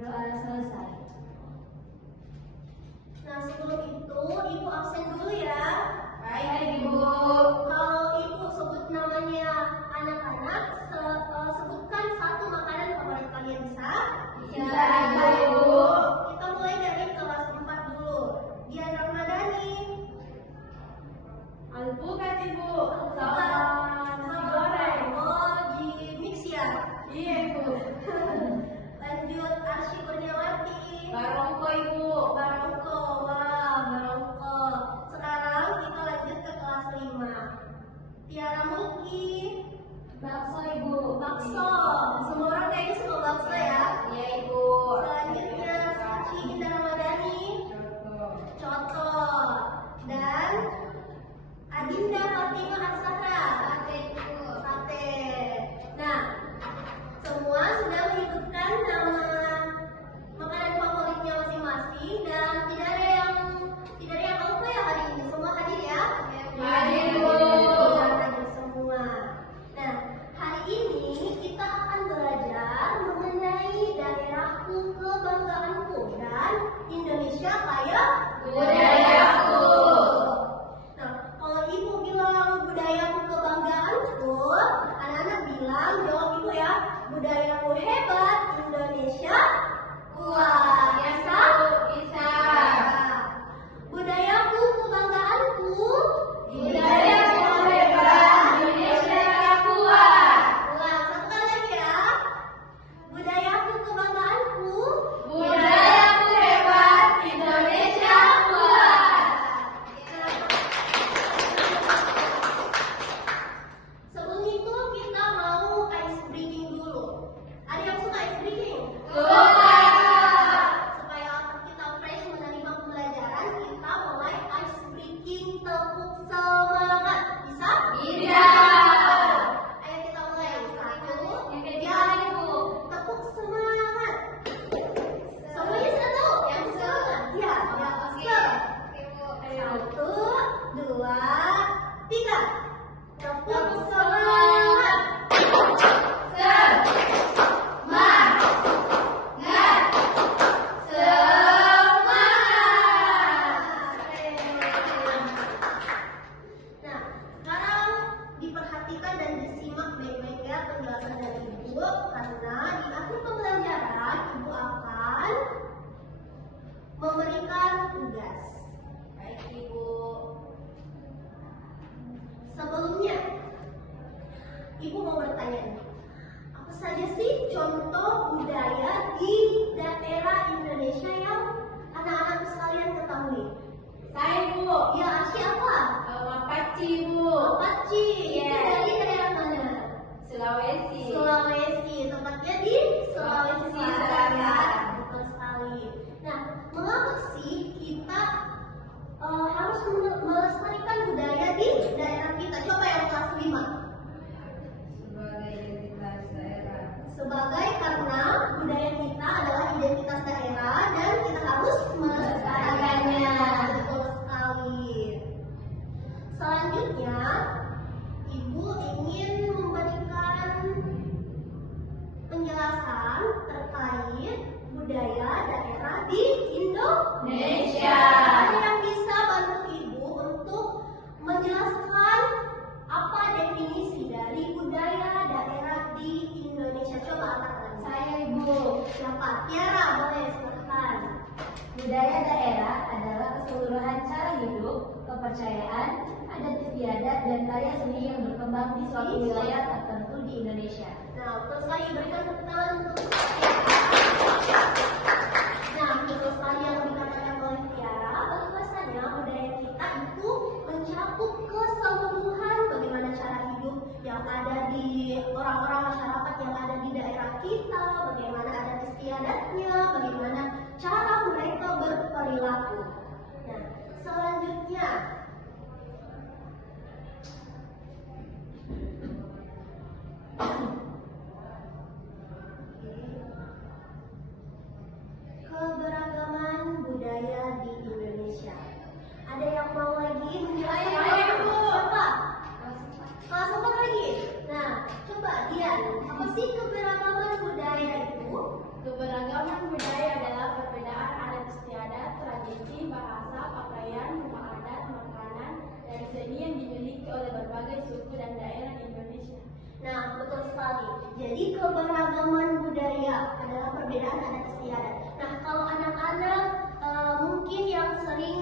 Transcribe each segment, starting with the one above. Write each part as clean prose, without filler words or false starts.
Berdoa selesai. Nah, sebelum itu Ibu absen dulu ya. Baik, Ibu. Kalau Ibu sebut namanya anak-anak, sebutkan satu makanan favorit kalian, bisa? Bisa, Ibu. Kita mulai dari kelas 4 dulu. Dian Ramadhani. Alpukat, Ibu. Nasi goreng. Oh, di mix ya? Iya, Ibu. Lanjut Arsy Kurniawati. Barongko, Ibu. Barongko, wah barongko. Sekarang kita lanjut ke kelas 5. Tiara Mulki. Bakso, Ibu. Bakso. Semua orang kayaknya suka bakso ya. Iya, Ibu. Selanjutnya Saci Indah Ramadhani. Coto. Dan Adinda Fatima Arsahra. Sate. Nah, semua sudah menyebutkan nama makanan favoritnya masing-masing dan tidak ada yang lupa ya hari ini. Semua hadir ya? Hadir, Bu. Hadir semua. Nah, hari ini kita akan belajar mengenai daerahku kebanggaanku dan Indonesia kaya budayaku. Nah, kalau Ibu bilang budayaku kebanggaanku, anak-anak bilang jawab Ibu ya, budayaku hebat, Indonesia kuat. Bisa? Bisa. Budayaku kebanggaanku, Budayaku hebat, Indonesia kuat. Ulang satu kali lagi ya. Budayaku kebanggaanku, Budayaku hebat, Indonesia kuat. Sebelum itu kita mau ice breaking dulu. Ada yang suka ice breaking? Suka. Supaya kita fresh menerima pembelajaran, kita mulai ice breaking tepuk semangat. Bisa? Bisa. Ayo kita mulai. Satu, Yang ketiga, tiga, Ibu. tepuk semangat. Semuanya sudah tahu? Yang semangat? Ya, ya. Satu, dua, tiga. Tepuk semangat. Nah, sekarang diperhatikan dan disimak baik-baik ya penjelasan dari Ibu, karena di akhir pembelajaran Ibu akan memberikan tugas. Baik, Ibu. Sebelumnya, Ibu mau bertanya nih, apa saja sih contoh budaya di daerah Indonesia yang anak-anak sekalian ketahui? Saya, Ibu. Ya, Arsy apa? Mapaci, Ibu. Mapaci. Itu Iya. dari daerah mana? Sulawesi. Sulawesi, tempatnya di Sulawesi Selatan ya. Betul sekali. Nah, mengapa sih kita harus melestarikan budaya di daerah kita? Coba yang kelas 5. Sebagai identitas daerah. Sebagai karena budaya kita adalah identitas daerah dan kita harus melestarikannya. Betul sekali. Selanjutnya, Ibu ingin memberikan penjelasan terkait budaya daerah di Indonesia. Ada yang bisa bantu Ibu untuk menjelaskan apa definisi dari budaya daerah di Indonesia? Coba angkat tangan. Saya, Ibu. Siapa? Tiara, boleh silakan. Budaya daerah adalah keseluruhan cara hidup, kepercayaan, adat istiadat, dan karya seni yang berkembang di suatu wilayah tertentu di Indonesia. Nah, betul sekali, berikan tepuk tangan untuk Nah, betul sekali yang dikatakan oleh Tiara, bahwasanya budaya kita itu mencakup keseluruhan bagaimana cara hidup yang ada di orang-orang masyarakat yang ada di daerah kita, bagaimana adat istiadatnya, bagaimana cara mereka berperilaku. Nah, selanjutnya keberagaman budaya di Indonesia. Ada yang mau lagi menjelaskan? Ayo, Bu. Coba. Kelas 4 lagi. Nah, coba Dian, apa sih keberagaman budaya itu? Keberagaman budaya berbagai suku dan daerah di Indonesia. Nah, betul sekali. Jadi keberagaman budaya adalah perbedaan adat istiadat. Nah, kalau anak-anak mungkin yang sering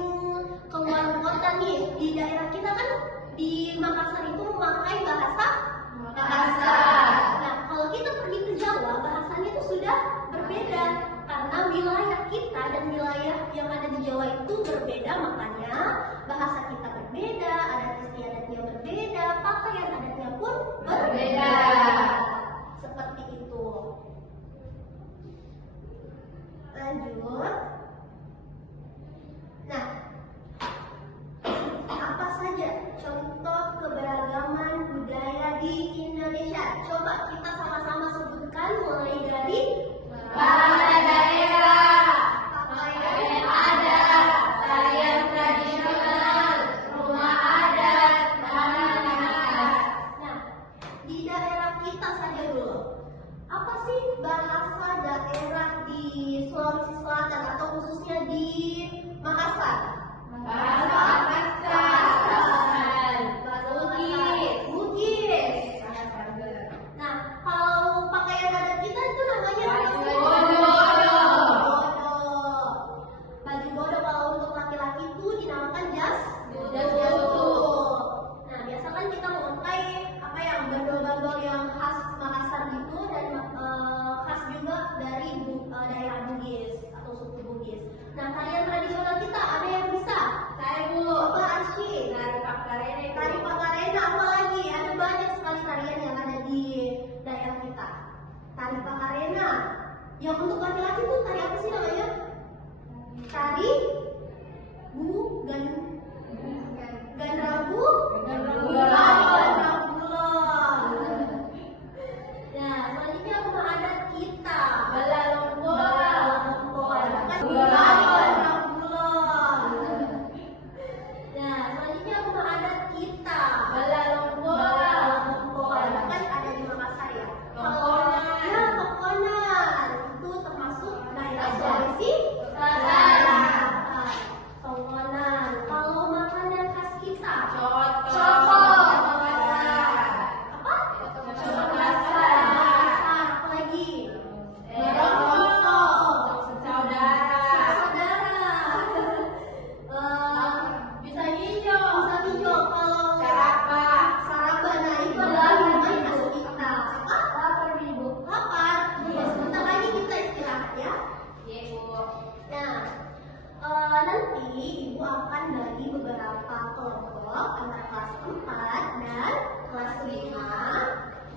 keluar kota nih, di daerah kita kan di Makassar itu memakai bahasa Makassar. Nah, kalau kita pergi ke Jawa, bahasanya itu sudah berbeda karena wilayah kita dan wilayah yang ada di Jawa itu berbeda, makanya bahasa kita berbeda, adat istiadatnya berbeda, pakaian adatnya pun berbeda. Seperti itu. Lanjut. Nah, apa saja contoh keberagaman budaya di Indonesia? Coba kita sama-sama sebutkan mulai dari Bahasa daerah, pakaian adat, tarian tradisional, rumah adat, makanan khas. Nah, di daerah kita saja dulu. Apa sih bahasa daerah di Sulawesi Selatan atau khususnya di Makassar? Bahasa Makassar, Bugis. Bugis. Nah, kalau pakaian adat kita itu namanya Bodo. Baju bodo kalau untuk laki-laki itu dinamakan jas Jutu. Nah, biasa kan kita memakai apa yang bandol-bandol yang khas Makassar gitu dan khas juga dari daerah Bugis atau suku Bugis. Nah, tarian tradisional kita ada yang bisa? Saya Bu, Apa Arsy? dari Pakarene. Tari Pakarena, apa lagi? Ada banyak sekali tarian yang ada di daerah kita. Tari Pakarena. Yang untuk laki-laki tuh tari apa sih namanya? Tari Gandrabu. Nah, selanjutnya rumah adat kita. Balalompor. Nah, selanjutnya rumah adat kita. Balalompor. Kan ada di Makassar ya. Tongkonan. Ya, Tongkonan itu termasuk daerah Sulawesi Selatan. Tongkonan. Kalau makanan khas kita, Coto. apa? Coto Makassar. Makassar. Apa lagi? Rokok. Saudara. Saudara. Bisa hijau. Bisa hijau. Kalau Carapa. Saraba, nah itu adalah minuman khas kita. Apa? Lapar Ibu. Lapar. Ya, sebentar lagi kita istirahat ya. Iya Bu. Nah, nanti Ibu akan bagi beberapa kelompok antara kelas 4 dan kelas 5.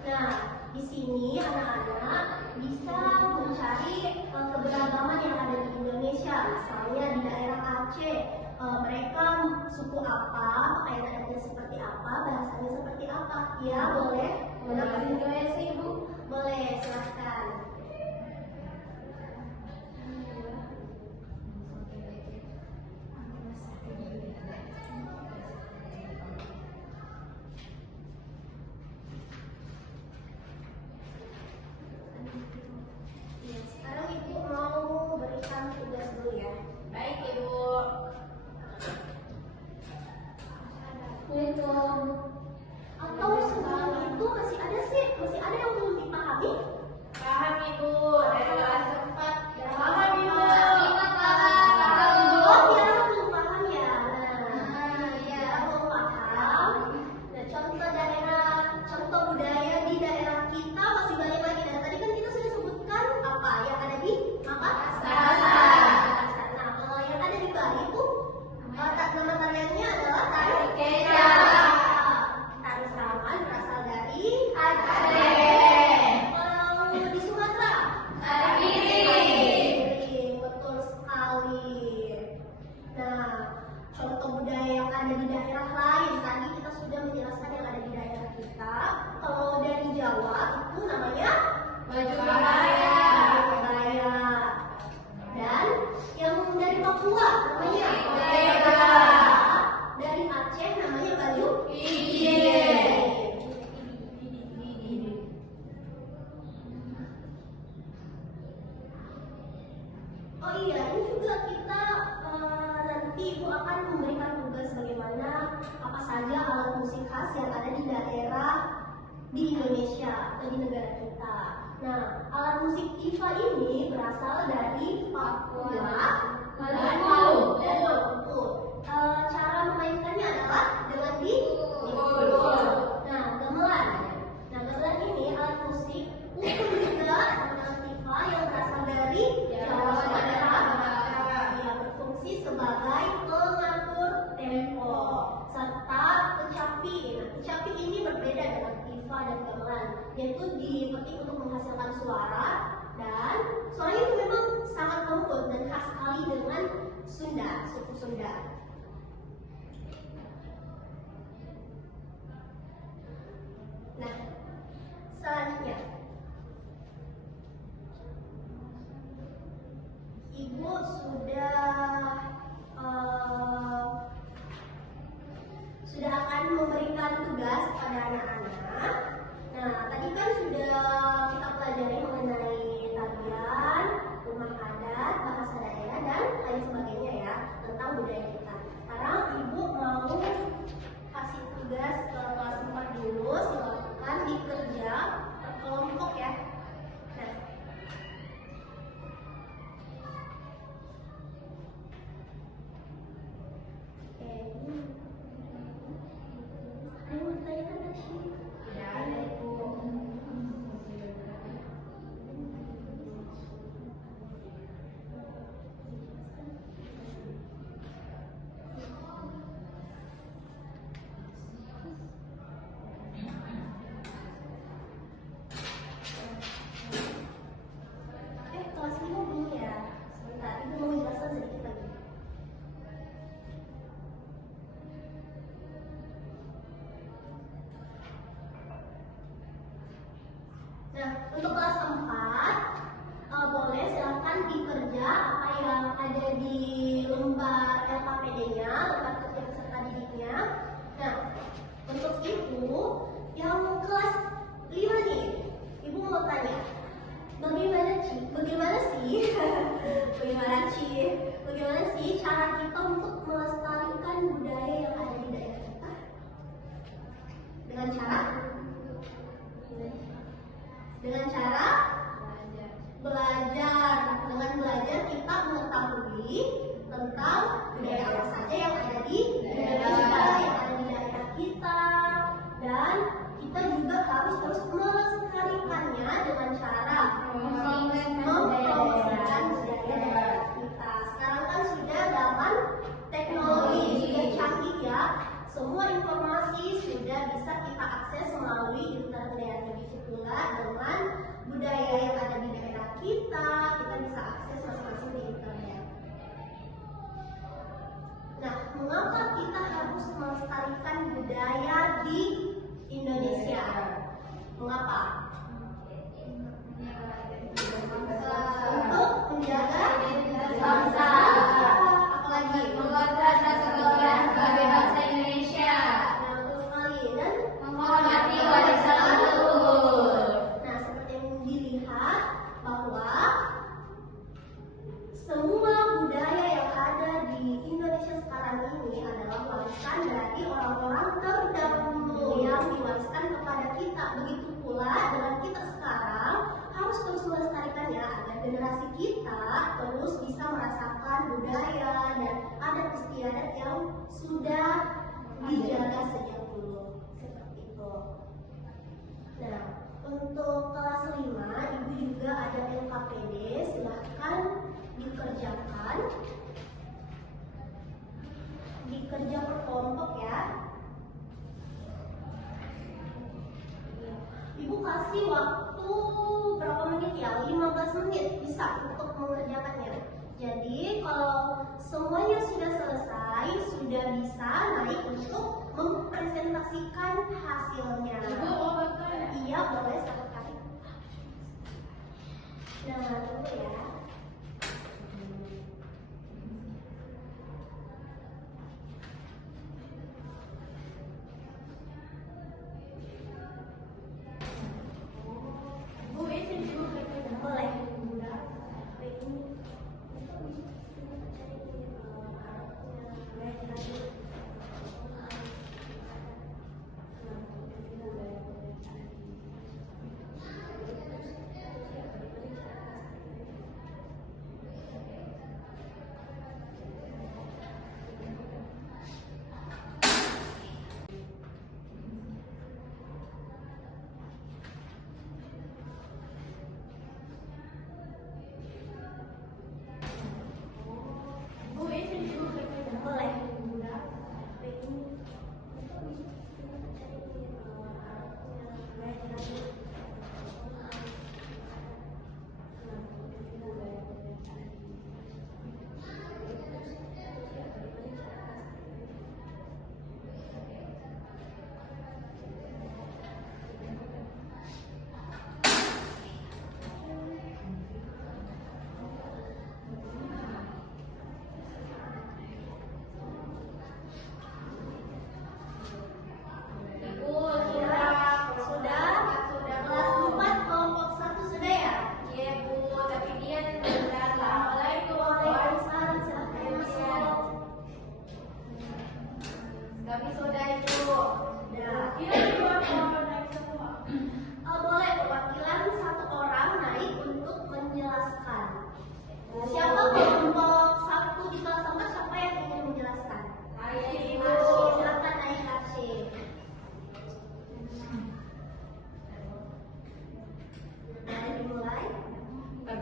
Nah, di sini anak-anak bisa mencari keberagaman yang ada di Indonesia. Misalnya di daerah Aceh, mereka suku apa, pakaian adatnya seperti apa, bahasanya seperti apa. Ya, boleh? Bahasa Indonesia Ibu. Boleh, silahkan. Ya, sekarang Ibu mau berikan tugas dulu ya. Baik Ibu. Assalamualaikum. Atau sebelum itu masih ada yang belum dipahami? Paham Ibu. Dari kelas 4. Paham, Ibu. Paham. Oh, ya belum paham ya. Nah, ya belum paham. Nah, contoh budaya di daerah kita masih banyak lagi. Dan tadi kan kita sudah sebutkan apa yang ada di Makassar. Nah, kalau yang ada di Bali itu nama tariannya adalah tari Kecap. Tari Saman berasal dari Aceh. Kalau di Sumatera, Tari Piring. betul sekali. Nah, contoh budaya yang ada di daerah lain tadi kita sudah menjelaskan yang ada di daerah kita. Kalau dari Jawa itu namanya Baju kebaya. kebaya. Dan yang dari Papua namanya Kotega. Dari Aceh namanya baju Ijen. Oh iya, ini juga kita nanti Ibu akan memberikan tugas bagaimana apa saja alat musik khas yang ada Nah, alat musik tifa ini berasal dari Papua, Maluku. Betul. Cara memainkannya adalah dengan dipukul. Nah, gamelan. Nah, gamelan ini alat musik utuh juga dengan tifa yang berasal dari Jawa Barat. Ia berfungsi sebagai pengatur tempo serta kecapi. Nah, kecapi ini berbeda dengan tifa dan gamelan, yaitu dipetik untuk menghasilkan suara, dan suaranya itu memang sangat lembut dan khas sekali dengan Sunda, suku Sunda. Nah, selanjutnya Ibu sudah akan memberikan tugas kepada anak-anak. Nah, tadi kan sudah kita pelajari mengenai tarian, rumah adat, bahasa daerah, dan lain sebagainya ya, tentang budaya kita. Sekarang Ibu mau kasih tugas ke kelas 4 dulu, silakan dikerja per kelompok ya. Nah, ada yang mau ditanyakan nggak sih? Tidak ada, Ibu. Kelas 5 belum ya? Sebentar, Ibu mau menjelaskan sedikit lagi. Nah, untuk kelas 4, boleh silahkan dikerja apa yang ada di lembar LKPD-nya, lembar kerja peserta didiknya. Nah, untuk Ibu yang kelas 5 nih, Ibu mau tanya, bagaimana sih bagaimana sih cara kita untuk melestarikan budaya yang ada di daerah kita? Dengan cara belajar. Dengan belajar kita mengetahui tentang budaya apa saja yang ada di Indonesia, yang ada di daerah kita, dan kita juga harus terus melestarikannya dengan cara mempromosikan budaya daerah kita. Sekarang kan sudah zaman teknologi, sudah canggih ya. Semua informasi sudah bisa kita akses melalui internet. Begitu pula dengan budaya yang ada di daerah kita bisa akses masing-masing di internet. Nah, mengapa kita harus melestarikan budaya di Indonesia? Mengapa? Untuk menjaga bangsa. Apalagi Menguatkan rasa kebanggaan sebagai bangsa Indonesia. Nah, betul sekali. Dan Menghormati warisan leluhur. nah, seperti yang dilihat bahwa semua budaya yang ada di Indonesia sekarang ini adalah warisan dari orang-orang terdahulu yang diwariskan kepada kita. Begitu pula dengan kita sekarang harus terus melestarikannya agar generasi kita terus bisa merasakan budaya dan adat istiadat yang sudah dijaga sejak dulu. Seperti itu. Nah, untuk kelas 5, Ibu juga ada LKPD, silahkan dikerja per kelompok ya. Ibu kasih waktu berapa menit ya? 15 menit bisa untuk mengerjakannya. Jadi kalau semuanya sudah selesai, sudah bisa naik untuk mempresentasikan hasilnya. Ibu mau bertanya? Iya, boleh sekali. Nah, tunggu ya. Bu, ini dulu. Boleh.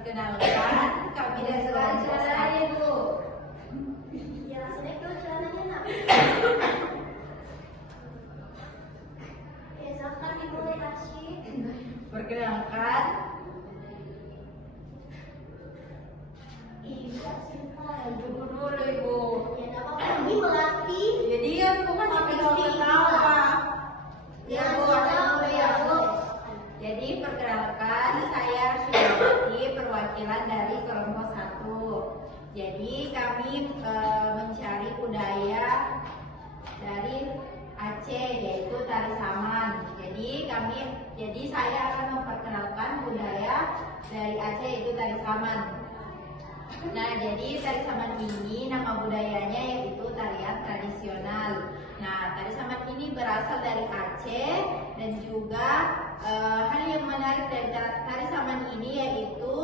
Perkenalkan, kami dari kelompok Caranya, Bu. Ya, sudah itu celananya nak. Ya, silakan dimulai Asyik. Perkenalkan, Iya, simpan. Ibu dulu Ibu. Ya, tidak apa-apa. Ini melatih. Jadi aku kan sampai ketawa. Ya Bu, aku ya Bu. Jadi perkenalkan, saya Suryawati, perwakilan dari kelompok 1. Jadi kami mencari budaya dari Aceh, yaitu tari saman. Jadi saya akan memperkenalkan budaya dari Aceh, yaitu tari saman. Nah, jadi tari saman ini nama budayanya yaitu tarian tradisional. Nah, tari saman ini berasal dari Aceh dan juga hal yang menarik dari tari saman ini yaitu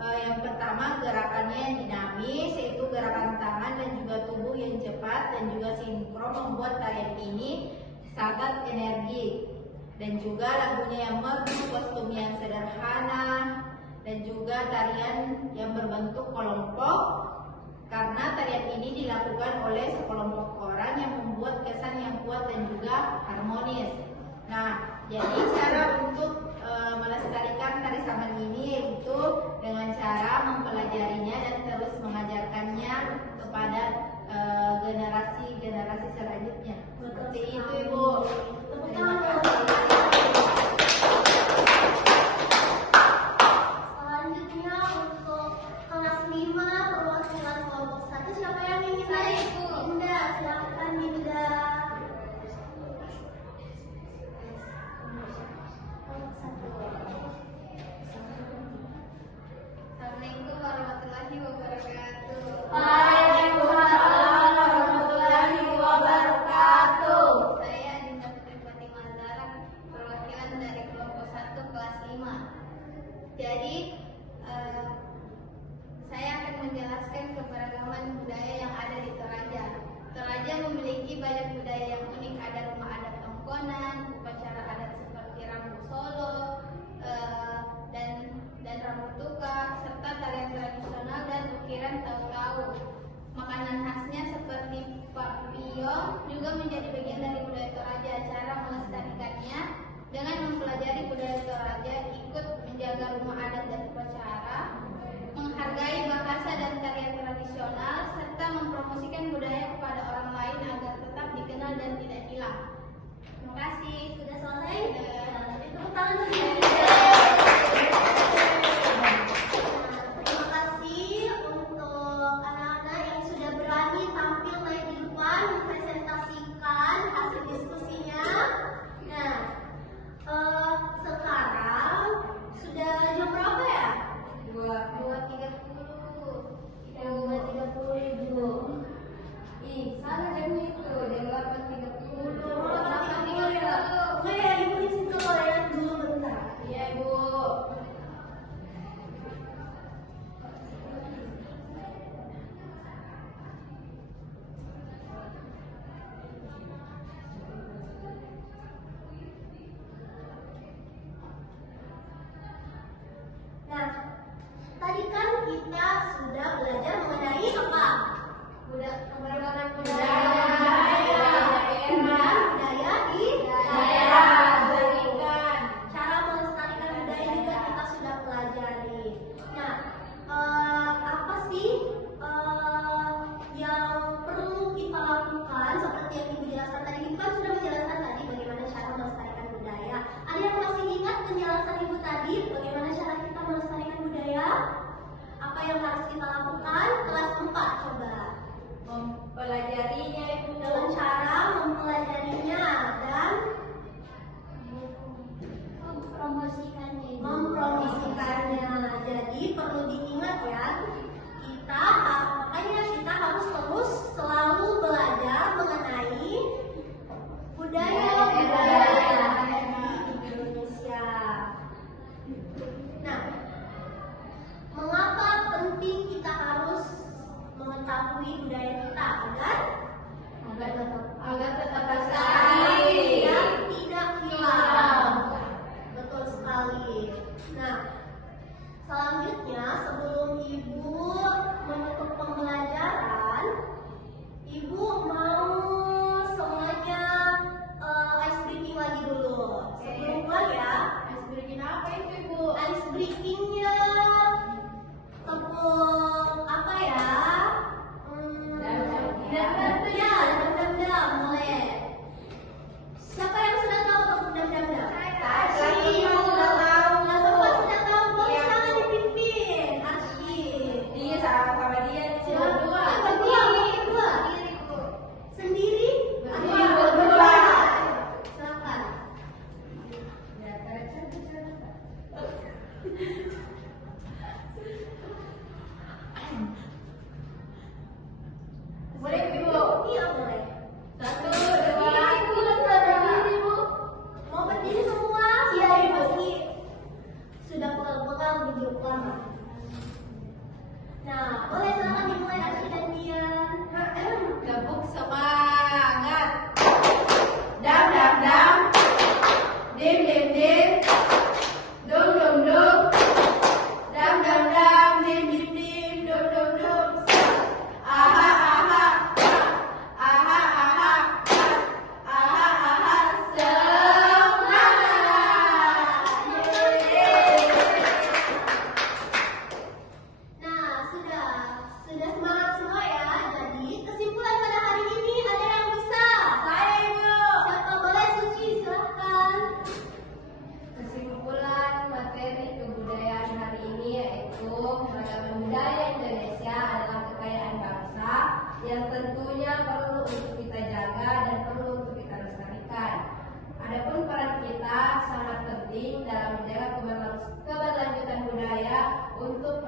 yang pertama gerakannya yang dinamis, yaitu gerakan tangan dan juga tubuh yang cepat dan juga sinkron membuat tarian ini sangat energi. Dan juga lagunya yang merdu, kostum yang sederhana, dan juga tarian yang berbentuk kelompok, karena tarian ini dilakukan oleh sekelompok orang yang membuat kesan yang kuat dan juga harmonis. Nah, jadi cara untuk melestarikan tari saman ini yaitu dengan cara mempelajarinya dan terus mengajarkannya kepada generasi selanjutnya. Seperti itu, Ibu. Terima kasih. Selanjutnya untuk kelas 5 perwakilan kelompok 1, siapa yang ingin naik? Dinda, silakan Dinda. Assalamualaikum warahmatullahi wabarakatuh. Waalaikumsalam warahmatullahi wabarakatuh. Saya Dinda Putri Fatimah Zahra, perwakilan dari kelompok 1 kelas 5. Jadi saya akan menjelaskan keberagaman budaya yang ada di Toraja. Toraja memiliki banyak budaya yang unik. Ada rumah adat Tongkonan, upacara adat seperti Rambu Solo, dan rambut tukar, serta tarian tradisional dan ukiran tahu-tahu. Makanan khasnya seperti papio juga menjadi bagian dari budaya Toraja. Cara melestarikannya dengan mempelajari budaya Toraja, ikut menjaga rumah adat dan upacara, menghargai bahasa dan tarian tradisional, serta mempromosikan budaya kepada orang lain agar tetap dikenal dan tidak hilang. Terima kasih. Sudah selesai? Tepuk tangan dulu. Terima kasih untuk anak-anak yang sudah berani tampil naik di depan mempresentasikan hasil diskusinya. Nah, sekarang sudah jam berapa ya? 2.30. 2.30, Ibu. Ih, salah jamnya itu, jam 8.30. Oke ya, Ibu di situ lihat dulu bentar. Iya, Ibu. Nah, tadi kan kita sudah belajar mengenai apa? Keberagaman Budaya di daerah. cara melestarikan budaya juga kita sudah pelajari. Nah, apa sih yang perlu kita lakukan seperti yang Ibu jelaskan tadi? Ibu kan sudah menjelaskan tadi bagaimana cara melestarikan budaya. Ada yang masih ingat penjelasan Ibu tadi bagaimana cara kita melestarikan budaya? Apa yang harus kita lakukan? Kelas 4 coba. Mempelajarinya, Ibu. Dengan cara mempelajarinya dan mempromosikannya. Jadi perlu diingat ya, makanya kita harus terus selalu belajar mengenai budaya yang ada di Indonesia. Nah, mengapa penting kita harus mengetahui budaya kita agar tetap lestari dan tidak hilang? Betul sekali. Nah, Selanjutnya, sebelum Ibu menutup pembelajaran, Ibu mau semuanya ice breaking lagi dulu. Sebelum pulang ya. Ice breaking apa itu, Ibu? Ice breakingnya tepung apa ya? Dam-dam. Ya, dam-dam boleh. Siapa yang sudah tahu tepung dam-dam? Arsy, Saya sudah tahu. Nah, semua sudah tahu. Boleh Iya. silakan dipimpin. Arsy. Dia sama dia. Berdua. Sendiri? Berdua. Ayo, Berdua. Silakan. Boleh, Ibu? Iya, boleh. 1, 2, Mau berdiri semua? Iya, Ibu. Sudah pegal-pegal di grup lama. Nah, boleh silakan dimulai Arsy dan Dian. Tepuk semangat. Dam dam dam. Dim dim dim. Dum dum dum. Dam dam dam. Dim dim dim. Dum dum dum. Aha aha. Aha aha. Aha aha. Semangat. Yeay. Nah, sudah semangat semua ya. Jadi kesimpulan pada hari ini ada yang bisa. Saya, Ibu. Siapa boleh? Suci, silahkan. Kesimpulan materi kebudayaan hari ini yaitu keragaman budaya Indonesia adalah kekayaan bangsa yang tentunya perlu untuk kita jaga dan perlu untuk kita lestarikan. Adapun peran kita sangat penting dalam menjaga keberlanjutan budaya untuk